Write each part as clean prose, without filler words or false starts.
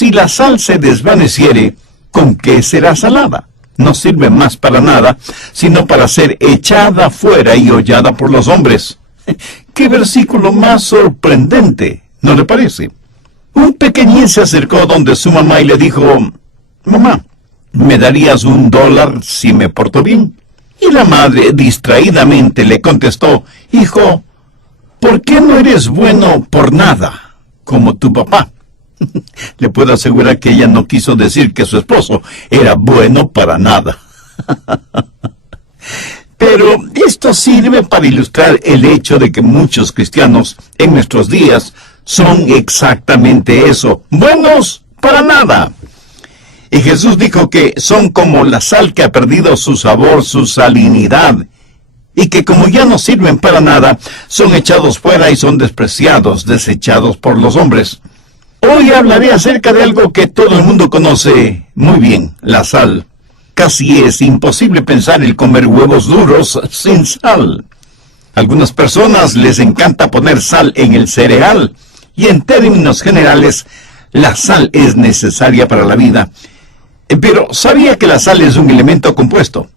Si la sal se desvaneciere, ¿con qué será salada? No sirve más para nada, sino para ser echada fuera y hollada por los hombres. ¡Qué versículo más sorprendente! ¿No le parece? Un pequeñín se acercó donde su mamá y le dijo: «Mamá, ¿me darías $1 si me porto bien?». Y la madre distraídamente le contestó: «Hijo, ¿por qué no eres bueno por nada, como tu papá?». Le puedo asegurar que ella no quiso decir que su esposo era bueno para nada. Pero esto sirve para ilustrar el hecho de que muchos cristianos en nuestros días son exactamente eso, buenos para nada. Y Jesús dijo que son como la sal que ha perdido su sabor, su salinidad, y que como ya no sirven para nada, son echados fuera y son despreciados, desechados por los hombres. Hoy hablaré acerca de algo que todo el mundo conoce muy bien, la sal. Casi es imposible pensar en comer huevos duros sin sal. Algunas personas les encanta poner sal en el cereal, y en términos generales, la sal es necesaria para la vida. Pero ¿sabía que la sal es un elemento compuesto?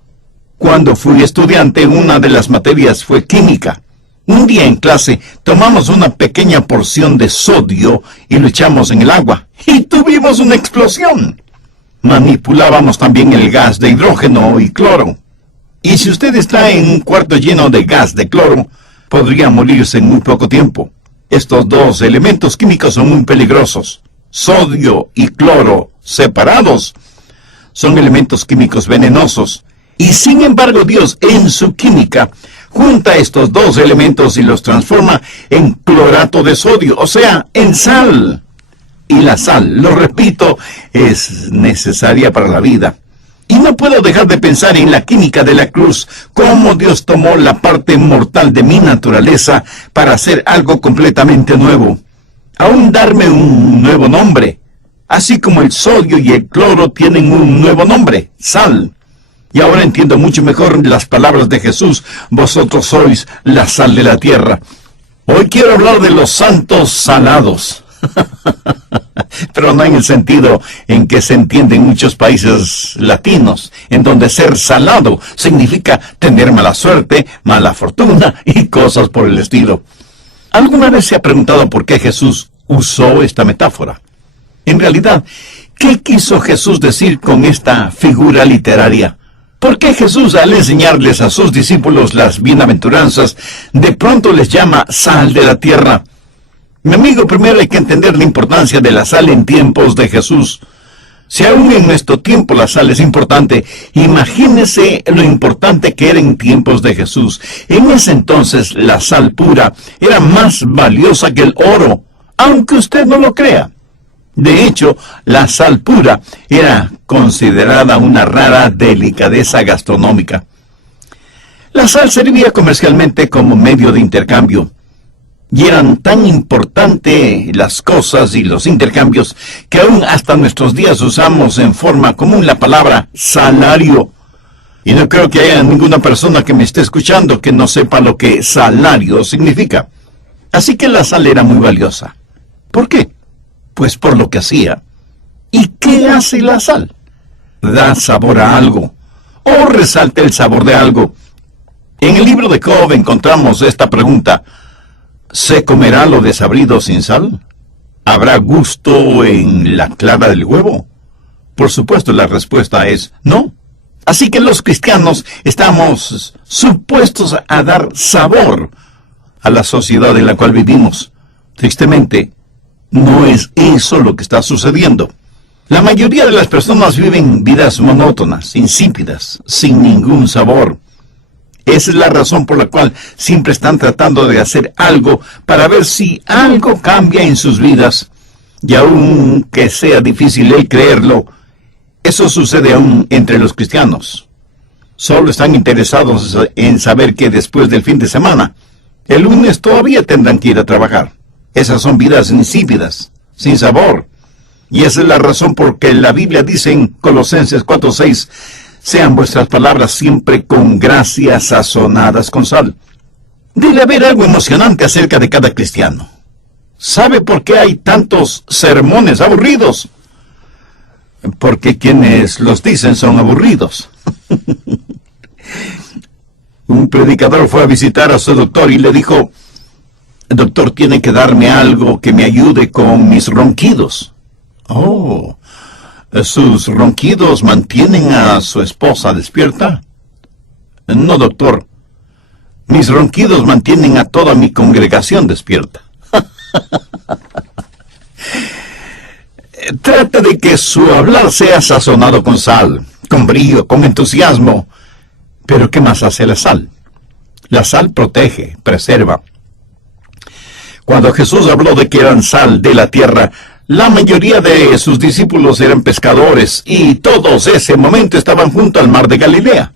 Cuando fui estudiante, una de las materias fue química. Un día en clase tomamos una pequeña porción de sodio y lo echamos en el agua, y tuvimos una explosión. Manipulábamos también el gas de hidrógeno y cloro. Y si usted está en un cuarto lleno de gas de cloro, podría morirse en muy poco tiempo. Estos dos elementos químicos son muy peligrosos. Sodio y cloro separados son elementos químicos venenosos. Y sin embargo, Dios en su química junta estos dos elementos y los transforma en clorato de sodio, o sea, en sal. Y la sal, lo repito, es necesaria para la vida. Y no puedo dejar de pensar en la química de la cruz, cómo Dios tomó la parte mortal de mi naturaleza para hacer algo completamente nuevo. Aún darme un nuevo nombre, así como el sodio y el cloro tienen un nuevo nombre, sal. Y ahora entiendo mucho mejor las palabras de Jesús: vosotros sois la sal de la tierra. Hoy quiero hablar de los santos salados. Pero no en el sentido en que se entiende en muchos países latinos, en donde ser salado significa tener mala suerte, mala fortuna y cosas por el estilo. ¿Alguna vez se ha preguntado por qué Jesús usó esta metáfora? En realidad, ¿qué quiso Jesús decir con esta figura literaria? ¿Por qué Jesús, al enseñarles a sus discípulos las bienaventuranzas, de pronto les llama sal de la tierra? Mi amigo, primero hay que entender la importancia de la sal en tiempos de Jesús. Si aún en nuestro tiempo la sal es importante, imagínese lo importante que era en tiempos de Jesús. En ese entonces la sal pura era más valiosa que el oro, aunque usted no lo crea. De hecho, la sal pura era considerada una rara delicadeza gastronómica. La sal servía comercialmente como medio de intercambio. Y eran tan importantes las cosas y los intercambios que aún hasta nuestros días usamos en forma común la palabra salario. Y no creo que haya ninguna persona que me esté escuchando que no sepa lo que salario significa. Así que la sal era muy valiosa. ¿Por qué? Pues por lo que hacía. ¿Y qué hace la sal? Da sabor a algo, o resalta el sabor de algo. En el libro de Job encontramos esta pregunta: ¿se comerá lo desabrido sin sal? ¿Habrá gusto en la clara del huevo? Por supuesto, la respuesta es no. Así que los cristianos estamos supuestos a dar sabor a la sociedad en la cual vivimos. Tristemente, no es eso lo que está sucediendo. La mayoría de las personas viven vidas monótonas, insípidas, sin ningún sabor. Esa es la razón por la cual siempre están tratando de hacer algo para ver si algo cambia en sus vidas. Y aun que sea difícil el creerlo, eso sucede aún entre los cristianos. Solo están interesados en saber que después del fin de semana, el lunes todavía tendrán que ir a trabajar. Esas son vidas insípidas, sin sabor. Y esa es la razón por que la Biblia dice en Colosenses 4:6, sean vuestras palabras siempre con gracia sazonadas con sal. Debe haber algo emocionante acerca de cada cristiano. ¿Sabe por qué hay tantos sermones aburridos? porque quienes los dicen son aburridos. Un predicador fue a visitar a su doctor y le dijo: doctor, tiene que darme algo que me ayude con mis ronquidos. Oh, ¿sus ronquidos mantienen a su esposa despierta? No, doctor. Mis ronquidos mantienen a toda mi congregación despierta. Trata de que su hablar sea sazonado con sal, con brío, con entusiasmo. Pero ¿qué más hace la sal? La sal protege, preserva. Cuando Jesús habló de que eran sal de la tierra, la mayoría de sus discípulos eran pescadores y todos ese momento estaban junto al mar de Galilea.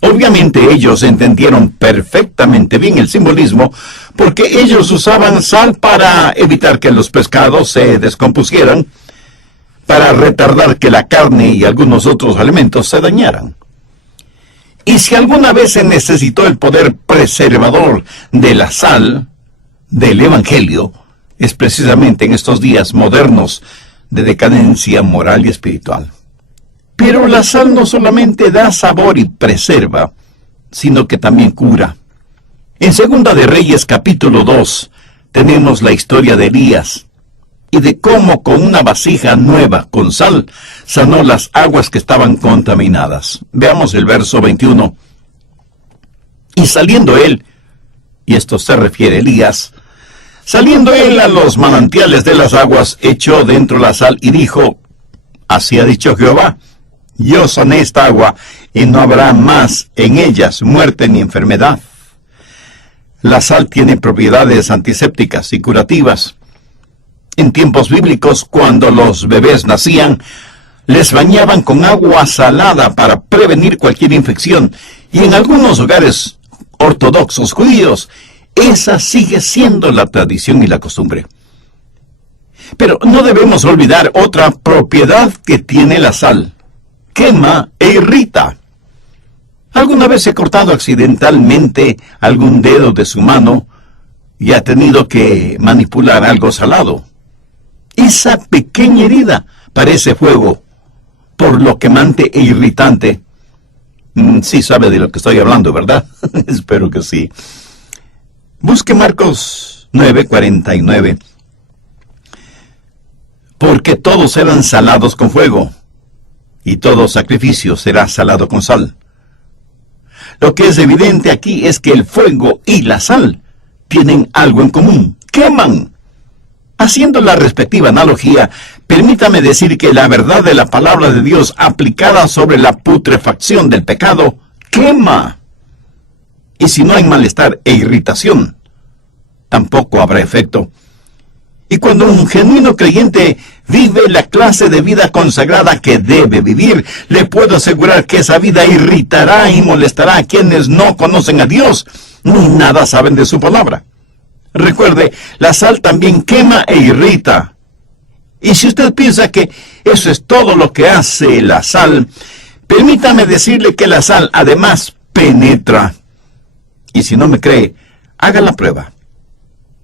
Obviamente ellos entendieron perfectamente bien el simbolismo, porque ellos usaban sal para evitar que los pescados se descompusieran, para retardar que la carne y algunos otros alimentos se dañaran. Y si alguna vez se necesitó el poder preservador de la sal, del Evangelio, es precisamente en estos días modernos de decadencia moral y espiritual. Pero la sal no solamente da sabor y preserva, sino que también cura. En Segunda de Reyes capítulo 2 tenemos la historia de Elías y de cómo con una vasija nueva con sal sanó las aguas que estaban contaminadas. Veamos el verso 21. Y saliendo él, y esto se refiere a Elías, saliendo él a los manantiales de las aguas, echó dentro la sal y dijo: así ha dicho Jehová, yo sané esta agua, y no habrá más en ellas muerte ni enfermedad. La sal tiene propiedades antisépticas y curativas. En tiempos bíblicos, cuando los bebés nacían, les bañaban con agua salada para prevenir cualquier infección, y en algunos hogares ortodoxos judíos, esa sigue siendo la tradición y la costumbre. Pero no debemos olvidar otra propiedad que tiene la sal: quema e irrita. ¿Alguna vez he cortado accidentalmente algún dedo de su mano y ha tenido que manipular algo salado? Esa pequeña herida parece fuego, por lo quemante e irritante. Sí sabe de lo que estoy hablando, ¿verdad? Espero que sí. Busque Marcos 9:49. Porque todos eran salados con fuego, y todo sacrificio será salado con sal. Lo que es evidente aquí es que el fuego y la sal tienen algo en común: queman. Haciendo la respectiva analogía, permítame decir que la verdad de la palabra de Dios aplicada sobre la putrefacción del pecado quema. Y si no hay malestar e irritación, tampoco habrá efecto. Y cuando un genuino creyente vive la clase de vida consagrada que debe vivir, le puedo asegurar que esa vida irritará y molestará a quienes no conocen a Dios ni nada saben de su palabra. Recuerde, la sal también quema e irrita. Y si usted piensa que eso es todo lo que hace la sal, permítame decirle que la sal además penetra. Y si no me cree, haga la prueba.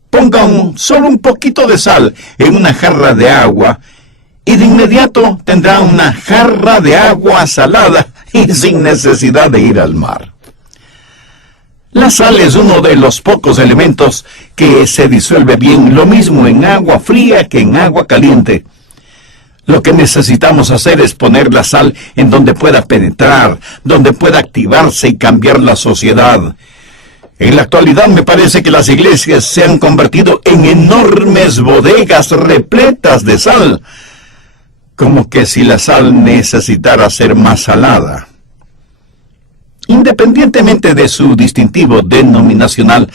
Ponga solo un poquito de sal en una jarra de agua y de inmediato tendrá una jarra de agua salada y sin necesidad de ir al mar. La sal es uno de los pocos elementos que se disuelve bien, lo mismo en agua fría que en agua caliente. Lo que necesitamos hacer es poner la sal en donde pueda penetrar, donde pueda activarse y cambiar la sociedad. En la actualidad me parece que las iglesias se han convertido en enormes bodegas repletas de sal, como que si la sal necesitara ser más salada. Independientemente de su distintivo denominacional,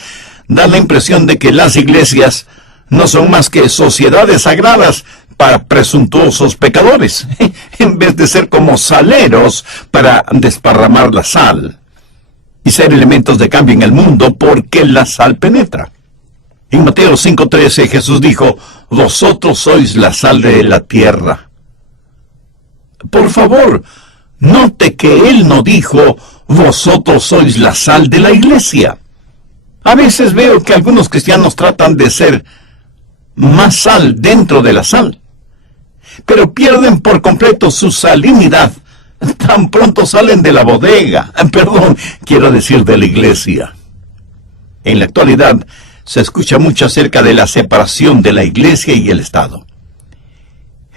da la impresión de que las iglesias no son más que sociedades sagradas para presuntuosos pecadores, en vez de ser como saleros para desparramar la sal y ser elementos de cambio en el mundo, porque la sal penetra. En Mateo 5:13 Jesús dijo: vosotros sois la sal de la tierra. Por favor, note que Él no dijo: vosotros sois la sal de la iglesia. A veces veo que algunos cristianos tratan de ser más sal dentro de la sal. pero pierden por completo su salinidad tan pronto salen de la bodega, quiero decir de la iglesia. En la actualidad se escucha mucho acerca de la separación de la iglesia y el Estado.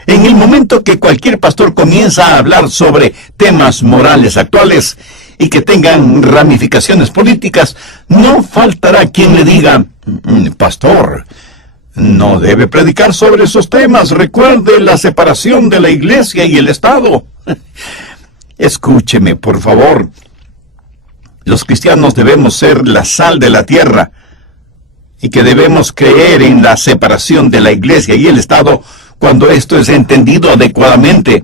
En el momento que cualquier pastor comienza a hablar sobre temas morales actuales y que tengan ramificaciones políticas, no faltará quien le diga: pastor, no debe predicar sobre esos temas, recuerde la separación de la iglesia y el Estado. Escúcheme, por favor. Los cristianos debemos ser la sal de la tierra y que debemos creer en la separación de la iglesia y el Estado cuando esto es entendido adecuadamente.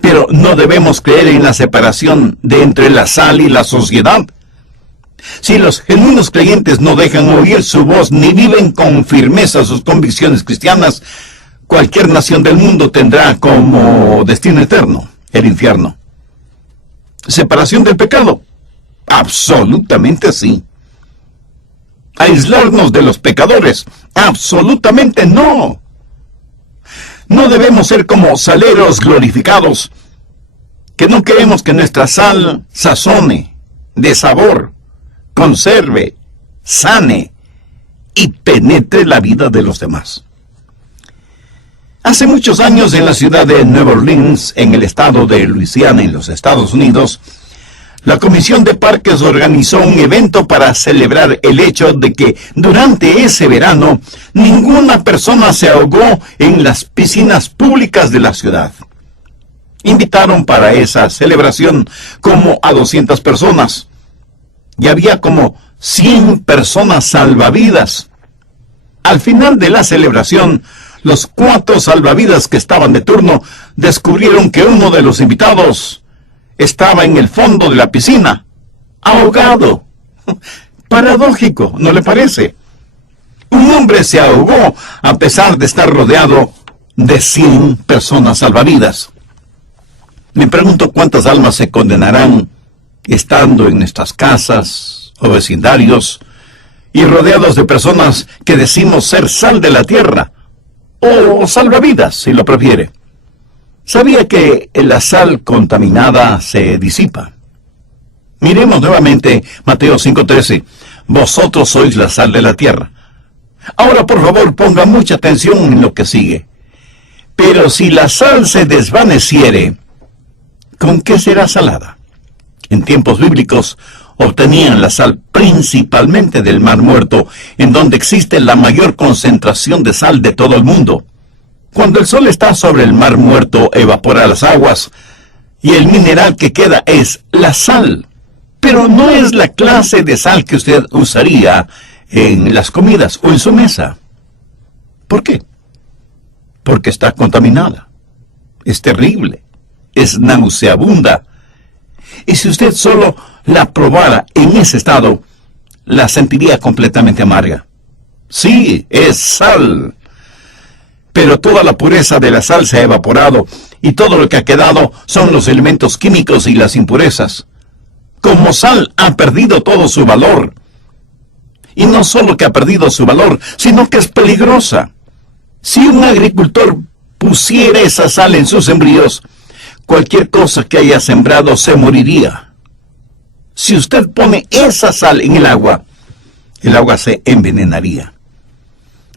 Pero no debemos creer en la separación de entre la sal y la sociedad. Si los genuinos creyentes no dejan oír su voz ni viven con firmeza sus convicciones cristianas, cualquier nación del mundo tendrá como destino eterno el infierno. ¿Separación del pecado? Absolutamente sí. ¿Aislarnos de los pecadores? Absolutamente no. No debemos ser como saleros glorificados, que no queremos que nuestra sal sazone, dé sabor, conserve, sane y penetre la vida de los demás. Hace muchos años, en la ciudad de Nueva Orleans, en el estado de Luisiana, en los Estados Unidos, la Comisión de Parques organizó un evento para celebrar el hecho de que durante ese verano ninguna persona se ahogó en las piscinas públicas de la ciudad. Invitaron para esa celebración como a 200 personas y había como 100 personas salvavidas. Al final de la celebración, los 4 salvavidas que estaban de turno descubrieron que uno de los invitados estaba en el fondo de la piscina, ahogado. Paradójico, ¿no le parece? Un hombre se ahogó a pesar de estar rodeado de 100 personas salvavidas. Me pregunto cuántas almas se condenarán estando en nuestras casas o vecindarios y rodeados de personas que decimos ser sal de la tierra, o salvavidas, si lo prefiere. ¿Sabía que la sal contaminada se disipa? Miremos nuevamente Mateo 5:13. Vosotros sois la sal de la tierra. Ahora, por favor, ponga mucha atención en lo que sigue. Pero si la sal se desvaneciere, ¿con qué será salada? En tiempos bíblicos obtenían la sal principalmente del Mar Muerto, en donde existe la mayor concentración de sal de todo el mundo. Cuando el sol está sobre el Mar Muerto, evapora las aguas, y el mineral que queda es la sal. Pero no es la clase de sal que usted usaría en las comidas o en su mesa. ¿Por qué? Porque está contaminada. Es terrible. Es nauseabunda. Y si usted solo la probara en ese estado, la sentiría completamente amarga. Sí, es sal. Pero toda la pureza de la sal se ha evaporado, y todo lo que ha quedado son los elementos químicos y las impurezas. Como sal ha perdido todo su valor. Y no solo que ha perdido su valor, sino que es peligrosa. Si un agricultor pusiera esa sal en sus sembríos, cualquier cosa que haya sembrado se moriría. Si usted pone esa sal en el agua se envenenaría.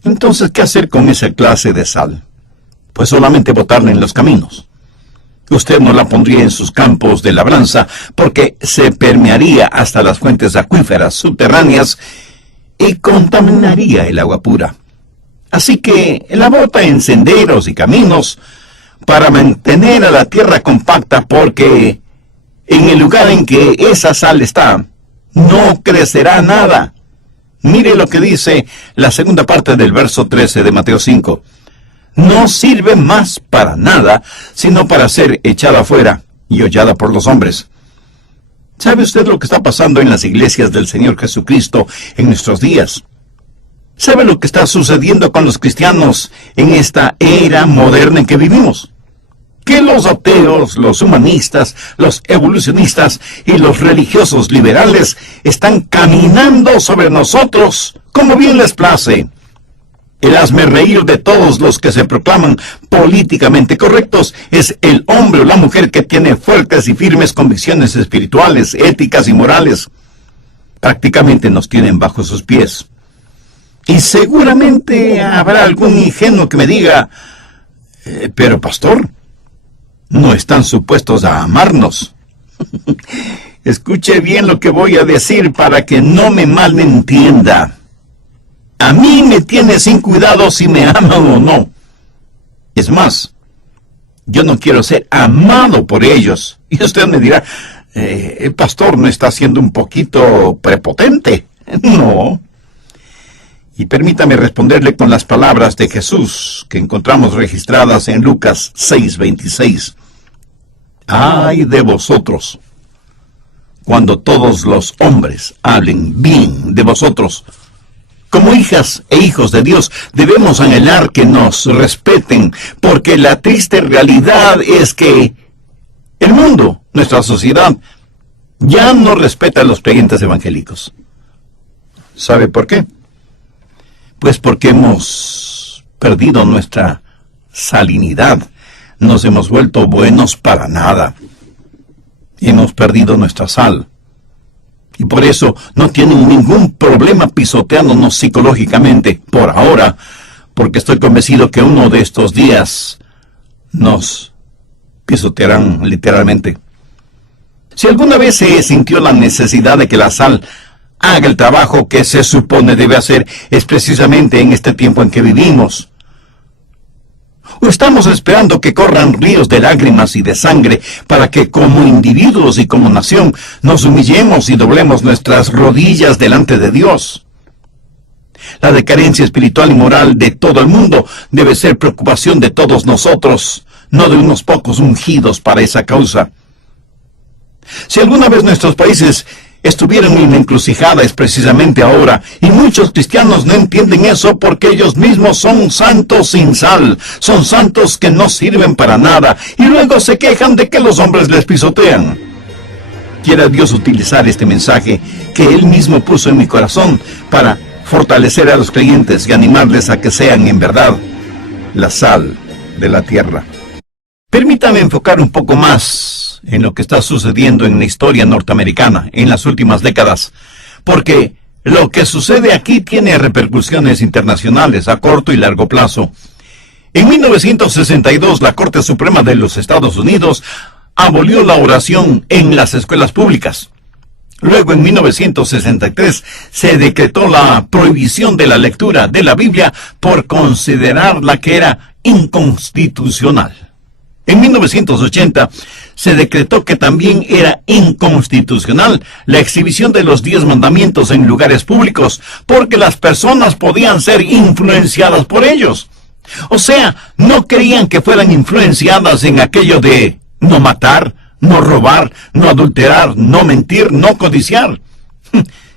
Entonces, ¿qué hacer con esa clase de sal? Pues solamente botarla en los caminos. Usted no la pondría en sus campos de labranza porque se permearía hasta las fuentes acuíferas subterráneas y contaminaría el agua pura. Así que la bota en senderos y caminos para mantener a la tierra compacta, porque en el lugar en que esa sal está, no crecerá nada. Mire lo que dice la segunda parte del verso 13 de Mateo 5. No sirve más para nada, sino para ser echada afuera y hollada por los hombres. ¿Sabe usted lo que está pasando en las iglesias del Señor Jesucristo en nuestros días? ¿Sabe lo que está sucediendo con los cristianos en esta era moderna en que vivimos? Que los ateos, los humanistas, los evolucionistas y los religiosos liberales están caminando sobre nosotros como bien les place. El hazmerreír de todos los que se proclaman políticamente correctos es el hombre o la mujer que tiene fuertes y firmes convicciones espirituales, éticas y morales. Prácticamente nos tienen bajo sus pies. Y seguramente habrá algún ingenuo que me diga, pero pastor, no están supuestos a amarnos. Escuche bien lo que voy a decir para que no me malentienda. A mí me tiene sin cuidado si me aman o no. Es más, yo no quiero ser amado por ellos. Y usted me dirá, el pastor no está siendo un poquito prepotente. No. Y permítame responderle con las palabras de Jesús que encontramos registradas en Lucas 6:26. ¡Ay de vosotros! Cuando todos los hombres hablen bien de vosotros. Como hijas e hijos de Dios, debemos anhelar que nos respeten, porque la triste realidad es que el mundo, nuestra sociedad, ya no respeta a los creyentes evangélicos. ¿Sabe por qué? Pues porque hemos perdido nuestra salinidad, nos hemos vuelto buenos para nada, hemos perdido nuestra sal. Y por eso no tienen ningún problema pisoteándonos psicológicamente, por ahora, porque estoy convencido que uno de estos días nos pisotearán literalmente. Si alguna vez se sintió la necesidad de que la sal haga el trabajo que se supone debe hacer, es precisamente en este tiempo en que vivimos. ¿O estamos esperando que corran ríos de lágrimas y de sangre para que como individuos y como nación nos humillemos y doblemos nuestras rodillas delante de Dios? La decadencia espiritual y moral de todo el mundo debe ser preocupación de todos nosotros, no de unos pocos ungidos para esa causa. Si alguna vez nuestros países estuvieron en la encrucijada es precisamente ahora, y muchos cristianos no entienden eso porque ellos mismos son santos sin sal, son santos que no sirven para nada, y luego se quejan de que los hombres les pisotean. Quiera Dios utilizar este mensaje que Él mismo puso en mi corazón para fortalecer a los creyentes y animarles a que sean en verdad la sal de la tierra. Permítame enfocar un poco más en lo que está sucediendo en la historia norteamericana en las últimas décadas, porque lo que sucede aquí tiene repercusiones internacionales a corto y largo plazo. En 1962, la Corte Suprema de los Estados Unidos abolió la oración en las escuelas públicas. Luego, en 1963, se decretó la prohibición de la lectura de la Biblia por considerarla que era inconstitucional. En 1980 se decretó que también era inconstitucional la exhibición de los 10 mandamientos en lugares públicos, porque las personas podían ser influenciadas por ellos. O sea, no querían que fueran influenciadas en aquello de no matar, no robar, no adulterar, no mentir, no codiciar.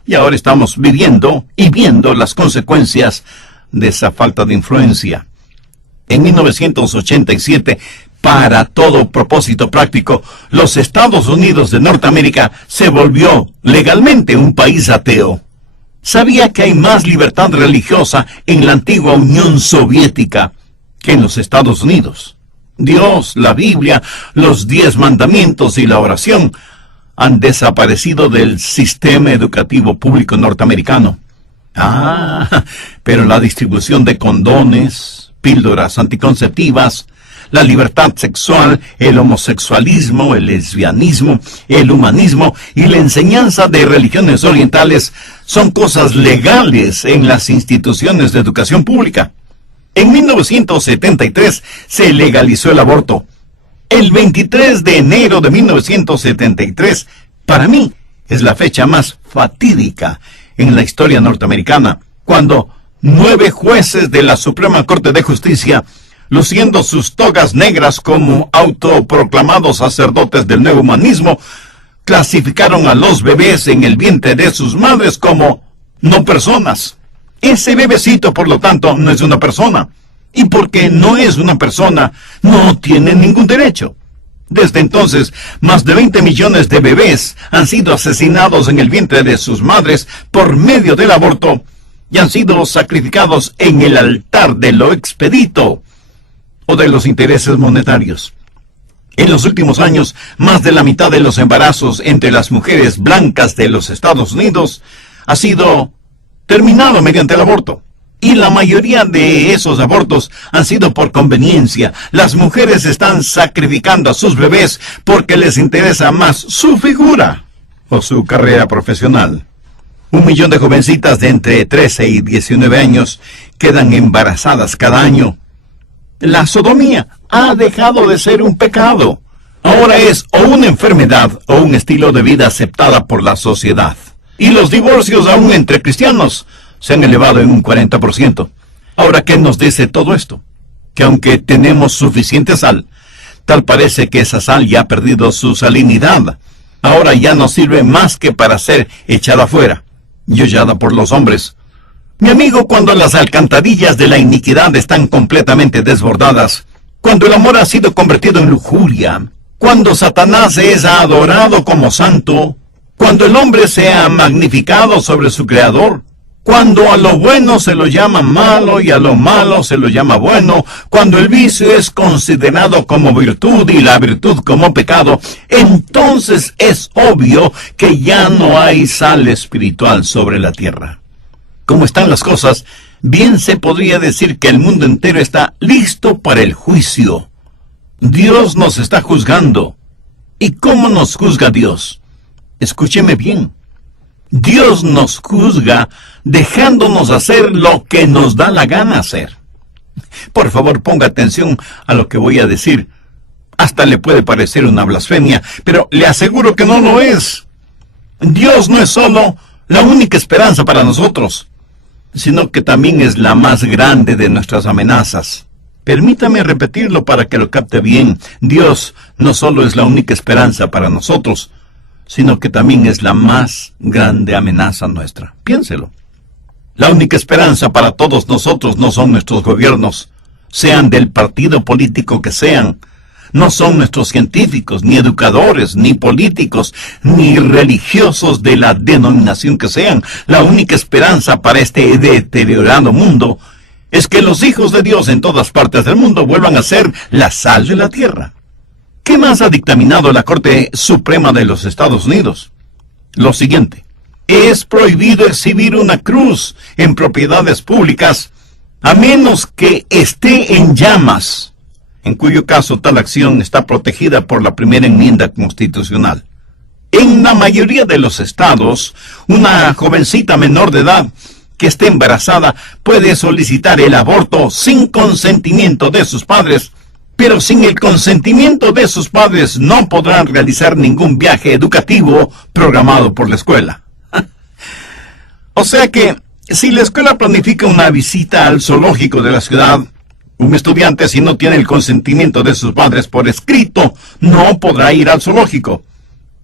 Y ahora estamos viviendo y viendo las consecuencias de esa falta de influencia. En 1987, para todo propósito práctico, los Estados Unidos de Norteamérica se volvió legalmente un país ateo. ¿Sabía que hay más libertad religiosa en la antigua Unión Soviética que en los Estados Unidos? Dios, la Biblia, los 10 mandamientos y la oración han desaparecido del sistema educativo público norteamericano. Pero la distribución de condones, píldoras anticonceptivas, la libertad sexual, el homosexualismo, el lesbianismo, el humanismo y la enseñanza de religiones orientales son cosas legales en las instituciones de educación pública. En 1973 se legalizó el aborto. El 23 de enero de 1973, para mí, es la fecha más fatídica en la historia norteamericana, cuando 9 jueces de la Suprema Corte de Justicia, luciendo sus togas negras como autoproclamados sacerdotes del nuevo humanismo, clasificaron a los bebés en el vientre de sus madres como no personas. Ese bebecito, por lo tanto, no es una persona. Y porque no es una persona, no tiene ningún derecho. Desde entonces, más de 20 millones de bebés han sido asesinados en el vientre de sus madres por medio del aborto, y han sido sacrificados en el altar de lo expedito o de los intereses monetarios. En los últimos años, más de la mitad de los embarazos entre las mujeres blancas de los Estados Unidos ha sido terminado mediante el aborto. Y la mayoría de esos abortos han sido por conveniencia. Las mujeres están sacrificando a sus bebés porque les interesa más su figura o su carrera profesional. 1 millón de jovencitas de entre 13 y 19 años quedan embarazadas cada año. La sodomía ha dejado de ser un pecado. Ahora es o una enfermedad o un estilo de vida aceptada por la sociedad. Y los divorcios aún entre cristianos se han elevado en un 40%. Ahora, ¿qué nos dice todo esto? Que aunque tenemos suficiente sal, tal parece que esa sal ya ha perdido su salinidad. Ahora ya no sirve más que para ser echada afuera y hollada por los hombres. Mi amigo, cuando las alcantarillas de la iniquidad están completamente desbordadas, cuando el amor ha sido convertido en lujuria, cuando Satanás es adorado como santo, cuando el hombre se ha magnificado sobre su creador, cuando a lo bueno se lo llama malo y a lo malo se lo llama bueno, cuando el vicio es considerado como virtud y la virtud como pecado, entonces es obvio que ya no hay sal espiritual sobre la tierra. Como están las cosas, bien se podría decir que el mundo entero está listo para el juicio. Dios nos está juzgando. ¿Y cómo nos juzga Dios? Escúcheme bien. Dios nos juzga dejándonos hacer lo que nos da la gana hacer. Por favor, ponga atención a lo que voy a decir. Hasta le puede parecer una blasfemia, pero le aseguro que no lo es. Dios no es solo la única esperanza para nosotros, sino que también es la más grande de nuestras amenazas. Permítame repetirlo para que lo capte bien. Dios no solo es la única esperanza para nosotros, sino que también es la más grande amenaza nuestra. Piénselo. La única esperanza para todos nosotros no son nuestros gobiernos, sean del partido político que sean. No son nuestros científicos, ni educadores, ni políticos, ni religiosos de la denominación que sean. La única esperanza para este deteriorado mundo es que los hijos de Dios en todas partes del mundo vuelvan a ser la sal de la tierra. ¿Qué más ha dictaminado la Corte Suprema de los Estados Unidos? Lo siguiente: es prohibido exhibir una cruz en propiedades públicas a menos que esté en llamas, en cuyo caso tal acción está protegida por la primera enmienda constitucional. En la mayoría de los estados, una jovencita menor de edad que esté embarazada puede solicitar el aborto sin consentimiento de sus padres, pero sin el consentimiento de sus padres no podrán realizar ningún viaje educativo programado por la escuela. O sea que, si la escuela planifica una visita al zoológico de la ciudad, un estudiante, si no tiene el consentimiento de sus padres por escrito, no podrá ir al zoológico.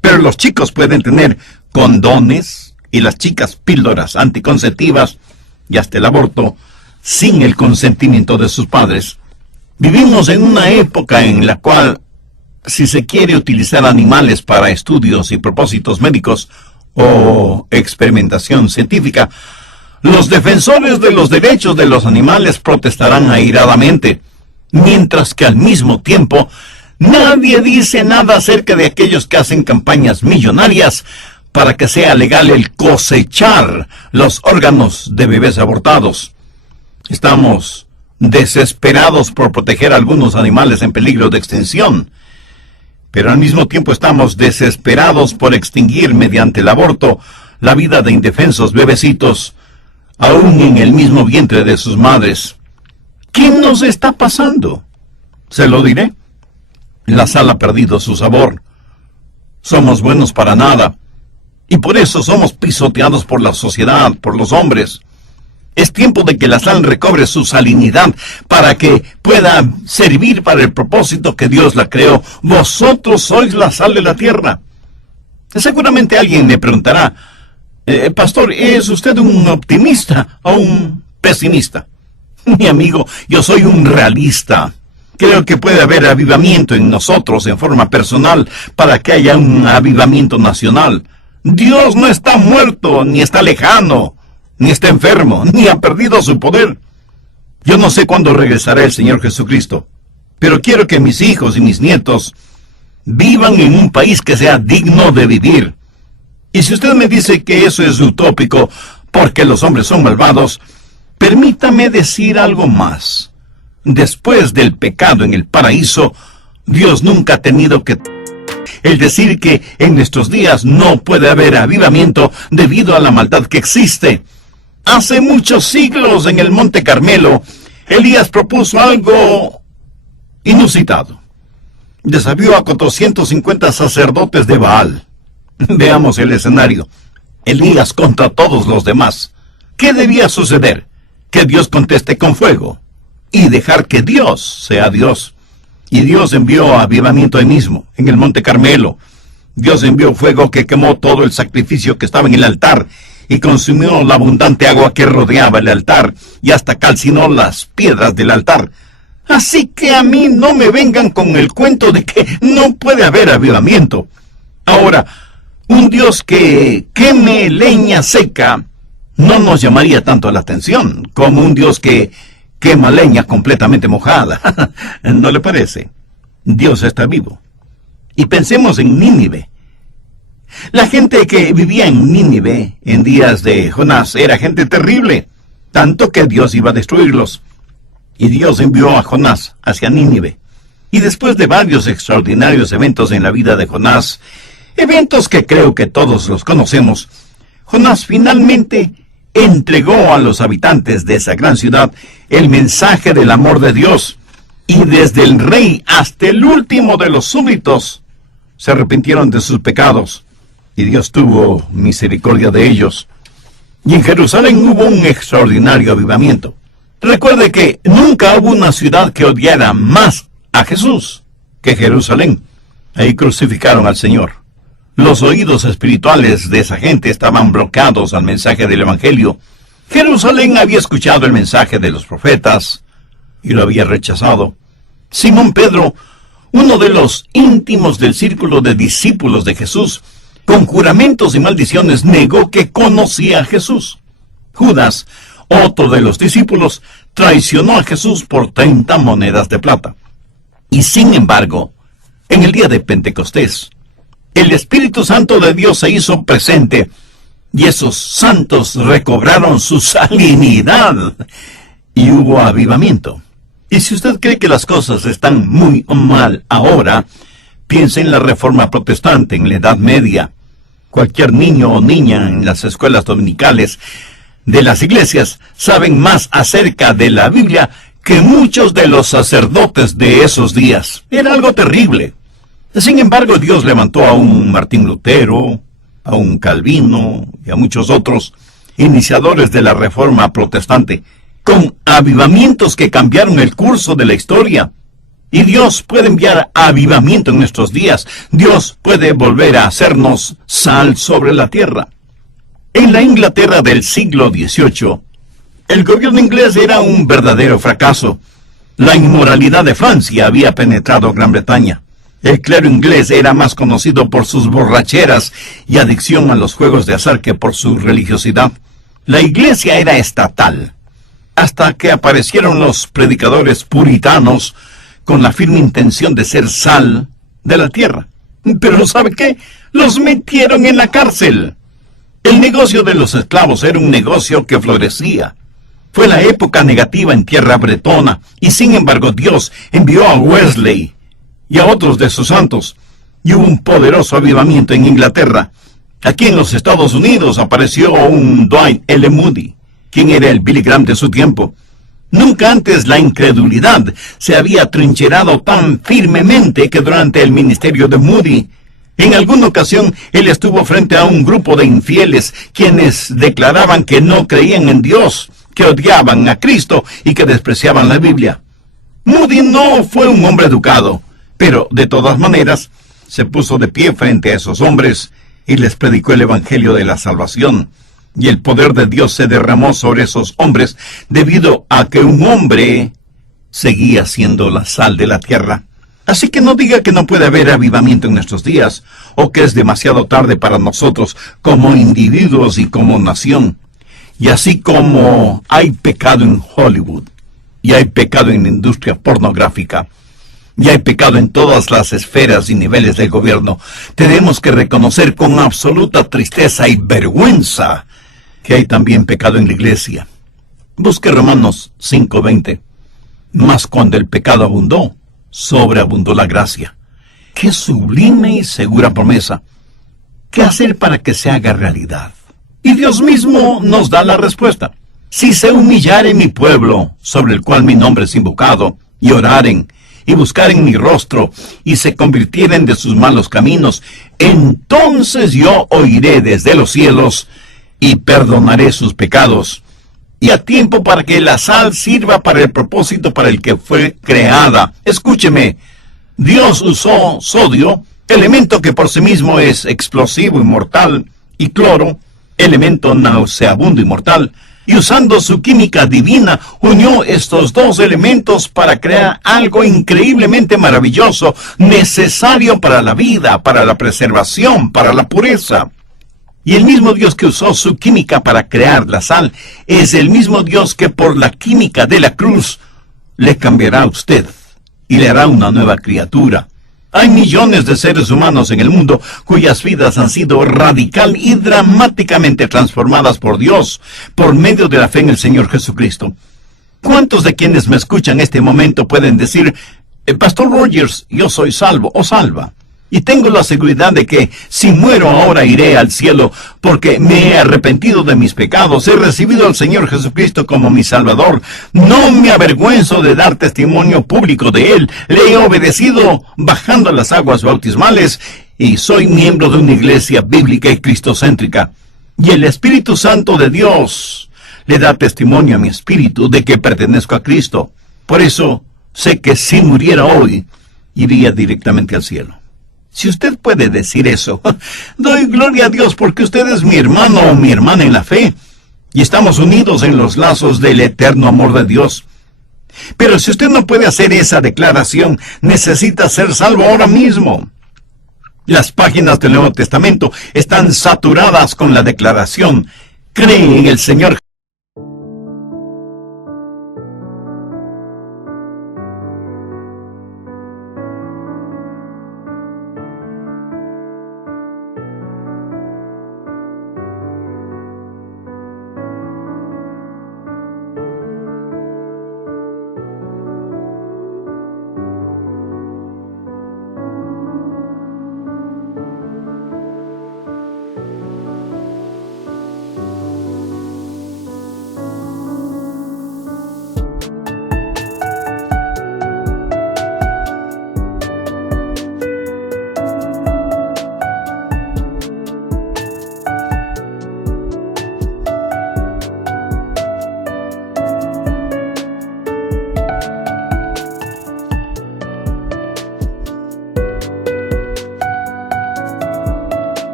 Pero los chicos pueden tener condones y las chicas píldoras anticonceptivas y hasta el aborto sin el consentimiento de sus padres. Vivimos en una época en la cual, si se quiere utilizar animales para estudios y propósitos médicos o experimentación científica, los defensores de los derechos de los animales protestarán airadamente, mientras que al mismo tiempo nadie dice nada acerca de aquellos que hacen campañas millonarias para que sea legal el cosechar los órganos de bebés abortados. Estamos desesperados por proteger a algunos animales en peligro de extinción, pero al mismo tiempo estamos desesperados por extinguir mediante el aborto la vida de indefensos bebecitos, aún en el mismo vientre de sus madres. ¿Qué nos está pasando? Se lo diré. La sal ha perdido su sabor. Somos buenos para nada, y por eso somos pisoteados por la sociedad, por los hombres. Es tiempo de que la sal recobre su salinidad para que pueda servir para el propósito que Dios la creó. Vosotros sois la sal de la tierra. Seguramente alguien me preguntará: pastor, ¿es usted un optimista o un pesimista? Mi amigo, yo soy un realista. Creo que puede haber avivamiento en nosotros en forma personal para que haya un avivamiento nacional. Dios no está muerto ni está lejano. ni está enfermo, ni ha perdido su poder. Yo no sé cuándo regresará el Señor Jesucristo, pero quiero que mis hijos y mis nietos vivan en un país que sea digno de vivir. Y si usted me dice que eso es utópico porque los hombres son malvados, permítame decir algo más. Después del pecado en el paraíso, Dios nunca ha tenido que... El decir que en nuestros días no puede haber avivamiento debido a la maldad que existe. Hace muchos siglos en el Monte Carmelo, Elías propuso algo inusitado. Desafió a 450 sacerdotes de Baal. Veamos el escenario. Elías contra todos los demás. ¿Qué debía suceder? Que Dios conteste con fuego y dejar que Dios sea Dios. Y Dios envió avivamiento ahí mismo, en el Monte Carmelo. Dios envió fuego que quemó todo el sacrificio que estaba en el altar y consumió la abundante agua que rodeaba el altar y hasta calcinó las piedras del altar. Así que a mí no me vengan con el cuento de que no puede haber avivamiento. Ahora, un Dios que queme leña seca no nos llamaría tanto la atención como un Dios que quema leña completamente mojada. ¿No le parece? Dios está vivo. Y pensemos en Nínive. La gente que vivía en Nínive en días de Jonás era gente terrible, tanto que Dios iba a destruirlos. Y Dios envió a Jonás hacia Nínive. Y después de varios extraordinarios eventos en la vida de Jonás, eventos que creo que todos los conocemos, Jonás finalmente entregó a los habitantes de esa gran ciudad el mensaje del amor de Dios. Y desde el rey hasta el último de los súbditos se arrepintieron de sus pecados. Y Dios tuvo misericordia de ellos. Y en Jerusalén hubo un extraordinario avivamiento. Recuerde que nunca hubo una ciudad que odiara más a Jesús que Jerusalén. Ahí crucificaron al Señor. Los oídos espirituales de esa gente estaban bloqueados al mensaje del Evangelio. Jerusalén había escuchado el mensaje de los profetas y lo había rechazado. Simón Pedro, uno de los íntimos del círculo de discípulos de Jesús, con juramentos y maldiciones negó que conocía a Jesús. Judas, otro de los discípulos, traicionó a Jesús por 30 monedas de plata. Y sin embargo, en el día de Pentecostés, el Espíritu Santo de Dios se hizo presente y esos santos recobraron su salinidad y hubo avivamiento. Y si usted cree que las cosas están muy mal ahora, piense en la Reforma Protestante en la Edad Media. Cualquier niño o niña en las escuelas dominicales de las iglesias saben más acerca de la Biblia que muchos de los sacerdotes de esos días. Era algo terrible. Sin embargo, Dios levantó a un Martín Lutero, a un Calvino y a muchos otros iniciadores de la Reforma Protestante, con avivamientos que cambiaron el curso de la historia. Y Dios puede enviar avivamiento en nuestros días. Dios puede volver a hacernos sal sobre la tierra. En la Inglaterra del siglo XVIII, el gobierno inglés era un verdadero fracaso. La inmoralidad de Francia había penetrado a Gran Bretaña. El clero inglés era más conocido por sus borracheras y adicción a los juegos de azar que por su religiosidad. La iglesia era estatal, hasta que aparecieron los predicadores puritanos con la firme intención de ser sal de la tierra. Pero ¿sabe qué? Los metieron en la cárcel. El negocio de los esclavos era un negocio que florecía. Fue la época negativa en tierra bretona, y sin embargo Dios envió a Wesley y a otros de sus santos, y hubo un poderoso avivamiento en Inglaterra. Aquí en los Estados Unidos apareció un Dwight L. Moody, quien era el Billy Graham de su tiempo. Nunca antes la incredulidad se había trincherado tan firmemente que durante el ministerio de Moody. En alguna ocasión, él estuvo frente a un grupo de infieles, quienes declaraban que no creían en Dios, que odiaban a Cristo y que despreciaban la Biblia. Moody no fue un hombre educado, pero de todas maneras se puso de pie frente a esos hombres y les predicó el Evangelio de la salvación. Y el poder de Dios se derramó sobre esos hombres debido a que un hombre seguía siendo la sal de la tierra. Así que no diga que no puede haber avivamiento en nuestros días, o que es demasiado tarde para nosotros como individuos y como nación. Y así como hay pecado en Hollywood, y hay pecado en la industria pornográfica, y hay pecado en todas las esferas y niveles del gobierno, tenemos que reconocer con absoluta tristeza y vergüenza que hay también pecado en la iglesia. Busque Romanos 5:20. Mas cuando el pecado abundó, sobreabundó la gracia. ¡Qué sublime y segura promesa! ¿Qué hacer para que se haga realidad? Y Dios mismo nos da la respuesta. Si se humillare mi pueblo, sobre el cual mi nombre es invocado, y oraren, y buscaren mi rostro, y se convirtieren de sus malos caminos, entonces yo oiré desde los cielos, y perdonaré sus pecados. Y a tiempo para que la sal sirva para el propósito para el que fue creada. Escúcheme, Dios usó sodio, elemento que por sí mismo es explosivo y mortal, y cloro, elemento nauseabundo y mortal, y usando su química divina, unió estos dos elementos para crear algo increíblemente maravilloso, necesario para la vida, para la preservación, para la pureza. Y el mismo Dios que usó su química para crear la sal, es el mismo Dios que por la química de la cruz le cambiará a usted y le hará una nueva criatura. Hay millones de seres humanos en el mundo cuyas vidas han sido radical y dramáticamente transformadas por Dios por medio de la fe en el Señor Jesucristo. ¿Cuántos de quienes me escuchan en este momento pueden decir, Pastor Rogers, yo soy salvo o salva? Y tengo la seguridad de que si muero ahora iré al cielo porque me he arrepentido de mis pecados, he recibido al Señor Jesucristo como mi Salvador. No me avergüenzo de dar testimonio público de Él. Le he obedecido bajando las aguas bautismales y soy miembro de una iglesia bíblica y cristocéntrica. Y el Espíritu Santo de Dios le da testimonio a mi espíritu de que pertenezco a Cristo. Por eso sé que si muriera hoy, iría directamente al cielo. Si usted puede decir eso, doy gloria a Dios porque usted es mi hermano o mi hermana en la fe y estamos unidos en los lazos del eterno amor de Dios. Pero si usted no puede hacer esa declaración, necesita ser salvo ahora mismo. Las páginas del Nuevo Testamento están saturadas con la declaración: cree en el Señor